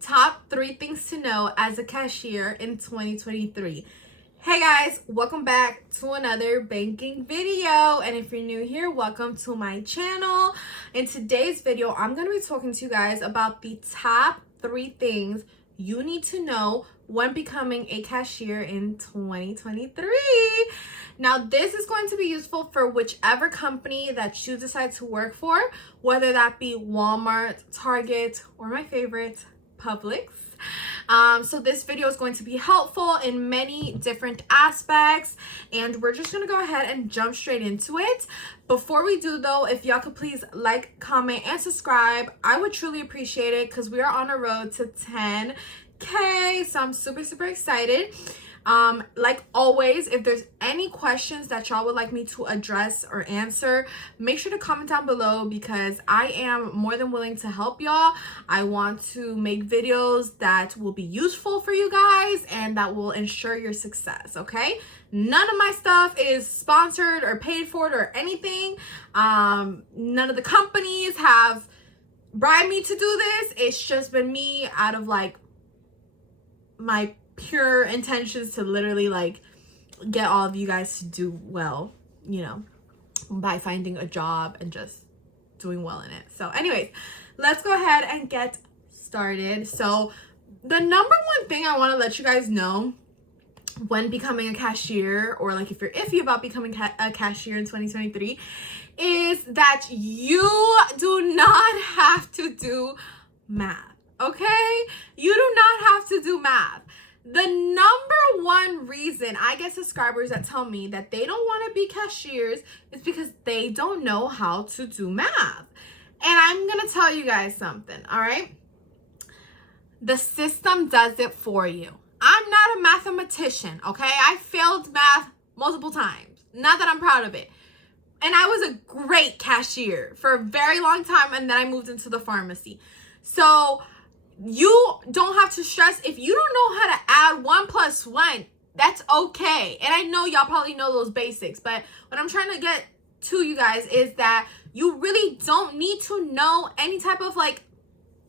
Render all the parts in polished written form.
top 3 things to know as a cashier in 2023. Hey guys, welcome back to another banking video, and if you're new here, welcome to my channel. In today's video, I'm going to be talking to you guys about the top 3 things you need to know when becoming a cashier in 2023. Now, this is going to be useful for whichever company that you decide to work for, whether that be Walmart, Target, or my favorite, PUBLIX. So this video is going to be helpful in many different aspects, and we're just going to go ahead and jump straight into it. Before we do though, if y'all could please like, comment, and subscribe, I would truly appreciate it because we are on a road to 10K, so I'm super excited. Like always, if there's any questions that y'all would like me to address or answer, make sure to comment down below because I am more than willing to help y'all. I want to make videos that will be useful for you guys and that will ensure your success, okay? None of my stuff is sponsored or paid for or anything. None of the companies have bribed me to do this. It's just been me out of like my pure intentions to literally like get all of you guys to do well, you know, by finding a job and just doing well in it. So anyways, let's go ahead and get started. So the number one thing I want to let you guys know when becoming a cashier, or like if you're iffy about becoming a cashier in 2023, is that you do not have to do math, okay? You do not have to do math. The number one reason I get subscribers that tell me that they don't want to be cashiers is because they don't know how to do math. And I'm going to tell you guys something, all right? The system does it for you. I'm not a mathematician, okay? I failed math multiple times. Not that I'm proud of it. And I was a great cashier for a very long time, and then I moved into the pharmacy. So you don't have to stress if you don't know how to add 1 + 1. That's okay. And I know y'all probably know those basics, but what I'm trying to get to you guys is that you really don't need to know any type of like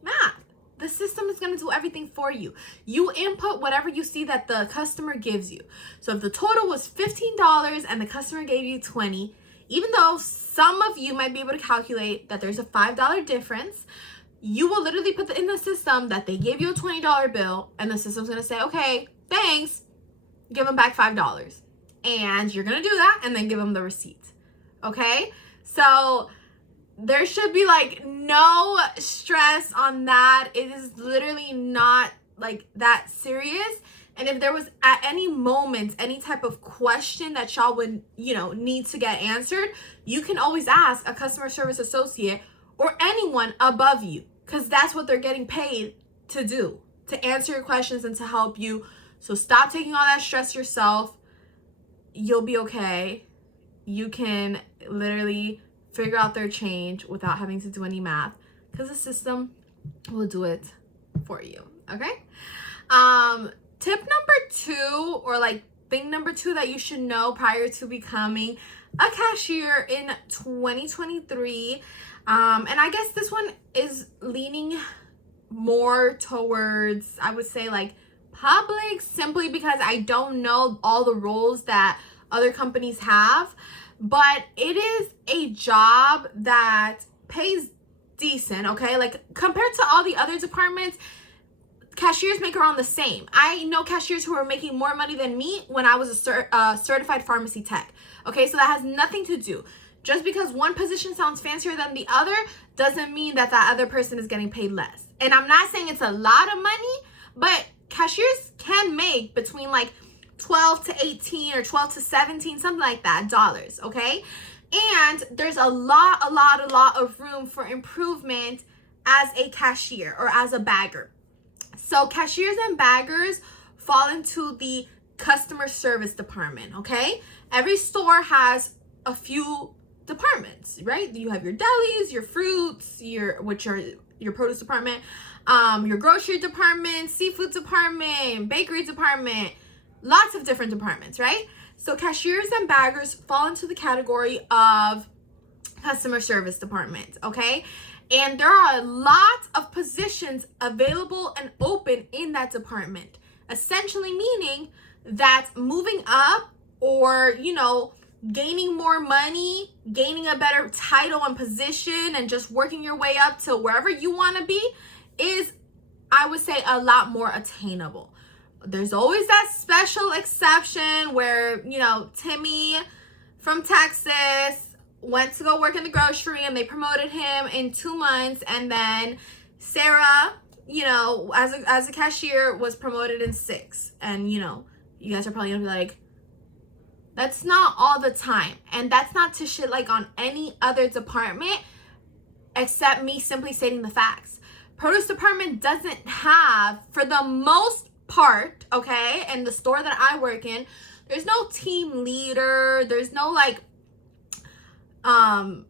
math. The system is going to do everything for you. You input whatever you see that the customer gives you. So if the total was $15 and the customer gave you $20, even though some of you might be able to calculate that there's a $5 difference, you will literally put in the system that they gave you a $20 bill, and the system's going to say, okay, thanks, give them back $5. And you're going to do that and then give them the receipt. Okay? So there should be like no stress on that. It is literally not like that serious. And if there was at any moment any type of question that y'all would, you know, need to get answered, you can always ask a customer service associate or anyone above you, because that's what they're getting paid to do, to answer your questions and to help you. So stop taking all that stress yourself. You'll be okay. You can literally figure out their change without having to do any math, because the system will do it for you, okay? Tip number 2, or like thing number 2 that you should know prior to becoming a cashier in 2023, and I guess this one is leaning more towards, I would say, like PUBLIX, simply because I don't know all the roles that other companies have, but it is a job that pays decent, okay? Like compared to all the other departments, cashiers make around the same. I know cashiers who are making more money than me when I was a certified pharmacy tech, okay? So that has nothing to do. Just because one position sounds fancier than the other doesn't mean that that other person is getting paid less. And I'm not saying it's a lot of money, but cashiers can make between like 12 to 18 or 12 to 17, something like that, dollars, okay? And there's a lot of room for improvement as a cashier or as a bagger. So cashiers and baggers fall into the customer service department, okay? Every store has a few departments, right? You have your delis, your fruits, your produce department, your grocery department, seafood department, bakery department, lots of different departments, right? So cashiers and baggers fall into the category of customer service department, okay? And there are a lot of positions available and open in that department. Essentially meaning that moving up or, gaining more money, gaining a better title and position, and just working your way up to wherever you want to be is, I would say, a lot more attainable. There's always that special exception where, Timmy from Texas went to go work in the grocery and they promoted him in 2 months, and then Sarah, as a cashier was promoted in 6. And, you guys are probably gonna be like, that's not all the time. And that's not to shit like on any other department except me simply stating the facts. Produce department doesn't have, for the most part, okay, and the store that I work in, there's no team leader, there's no honestly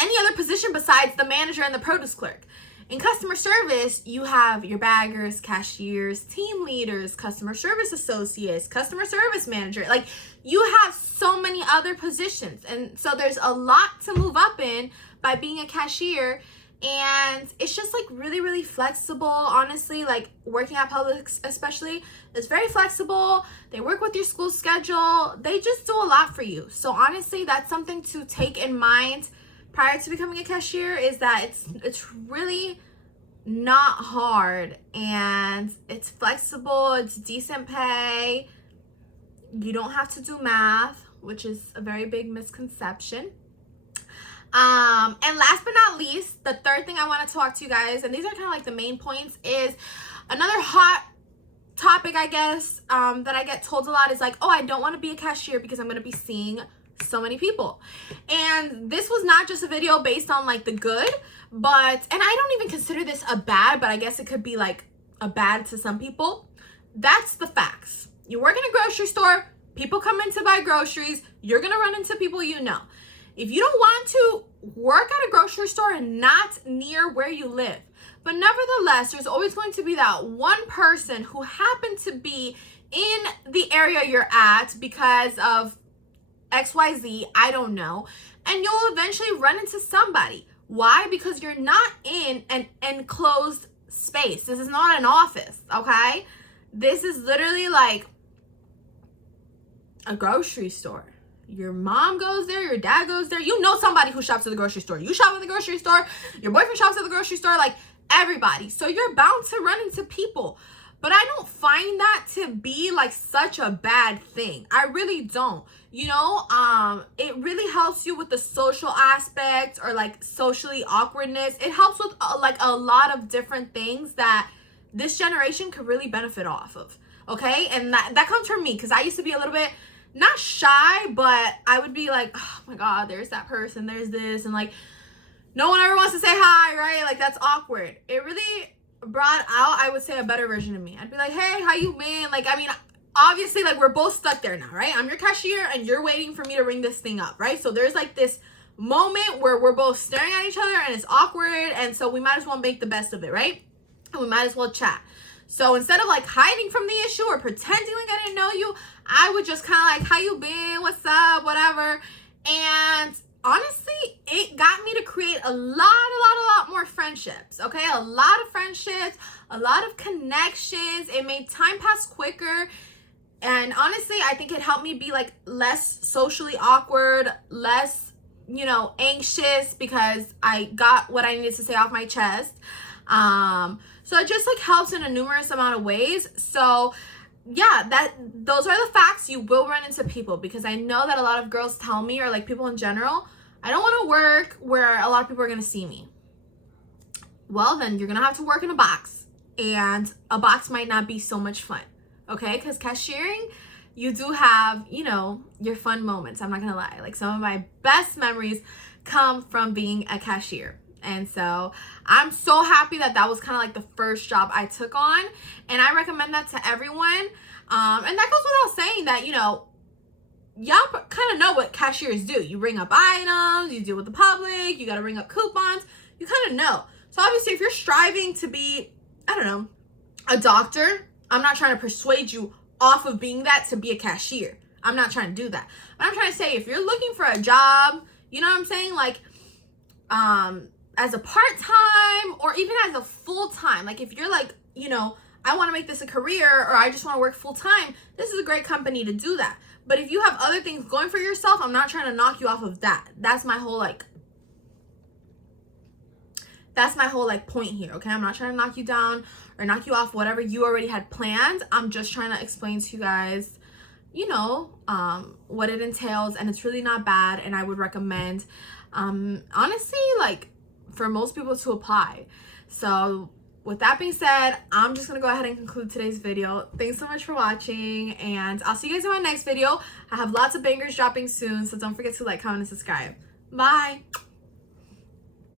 any other position besides the manager and the produce clerk. In customer service, you have your baggers, cashiers, team leaders, customer service associates, customer service manager. Like, you have so many other positions. And so there's a lot to move up in by being a cashier. And it's just like really, really flexible. Honestly, like working at Publix especially, it's very flexible. They work with your school schedule. They just do a lot for you. So honestly, that's something to take in mind prior to becoming a cashier, is that it's really not hard, and it's flexible, it's decent pay. You don't have to do math, which is a very big misconception. And last but not least, the third thing I want to talk to you guys, and these are kind of like the main points, is another hot topic, I guess, that I get told a lot is like, oh, I don't want to be a cashier because I'm going to be seeing so many people. And this was not just a video based on like the good, and I don't even consider this a bad, but I guess it could be like a bad to some people. That's the facts. You work in a grocery store, people come in to buy groceries, you're going to run into people you know. If you don't want to work at a grocery store and not near where you live, but nevertheless, there's always going to be that one person who happened to be in the area you're at because of XYZ, I don't know, and you'll eventually run into somebody. Why? Because you're not in an enclosed space. This is not an office, okay? This is literally like a grocery store. Your mom goes there, your dad goes there. You know somebody who shops at the grocery store. You shop at the grocery store, your boyfriend shops at the grocery store, like everybody. So you're bound to run into people. But I don't find that to be like such a bad thing. I really don't. It really helps you with the social aspect or like socially awkwardness. It helps with like a lot of different things that this generation could really benefit off of. Okay? And that comes from me, because I used to be a little bit not shy, but I would be like, oh my God, there's that person, there's this, and like no one ever wants to say hi, right? Like, that's awkward. It really brought out, I would say, a better version of me. I'd be like, hey, how you been? Like, I mean, obviously, like, we're both stuck there now, right? I'm your cashier and you're waiting for me to ring this thing up, right? So there's like this moment where we're both staring at each other and it's awkward, and so we might as well make the best of it, right? And we might as well chat. So instead of like hiding from the issue or pretending like I didn't know you, I would just kind of like, how you been? What's up? Whatever. And honestly, it got me to create a lot more friendships, okay? A lot of friendships, a lot of connections. It made time pass quicker. And honestly, I think it helped me be like less socially awkward, less, anxious, because I got what I needed to say off my chest. So it just like helps in a numerous amount of ways. So yeah, those are the facts. You will run into people, because I know that a lot of girls tell me, or like people in general, I don't want to work where a lot of people are going to see me. Well, then you're going to have to work in a box, and a box might not be so much fun. Okay? Because cashiering, you do have, your fun moments. I'm not going to lie. Like, some of my best memories come from being a cashier. And so I'm so happy that was kind of like the first job I took on. And I recommend that to everyone. And that goes without saying that, y'all kind of know what cashiers do. You ring up items, you deal with the public, you got to ring up coupons. You kind of know. So obviously, if you're striving to be, I don't know, a doctor, I'm not trying to persuade you off of being that to be a cashier. I'm not trying to do that. But I'm trying to say, if you're looking for a job, you know what I'm saying? Like, as a part-time or even as a full-time. Like if you're like, you know, I want to make this a career, or I just want to work full-time, this is a great company to do that. But if you have other things going for yourself, I'm not trying to knock you off of that. That's my whole like point here, okay? I'm not trying to knock you down or knock you off whatever you already had planned. I'm just trying to explain to you guys, you know, what it entails, and it's really not bad, and I would recommend, honestly, like, for most people to apply. So with that being said, I'm just gonna go ahead and conclude today's video. Thanks so much for watching, and I'll see you guys in my next video. I have lots of bangers dropping soon, so don't forget to like, comment, and subscribe. Bye.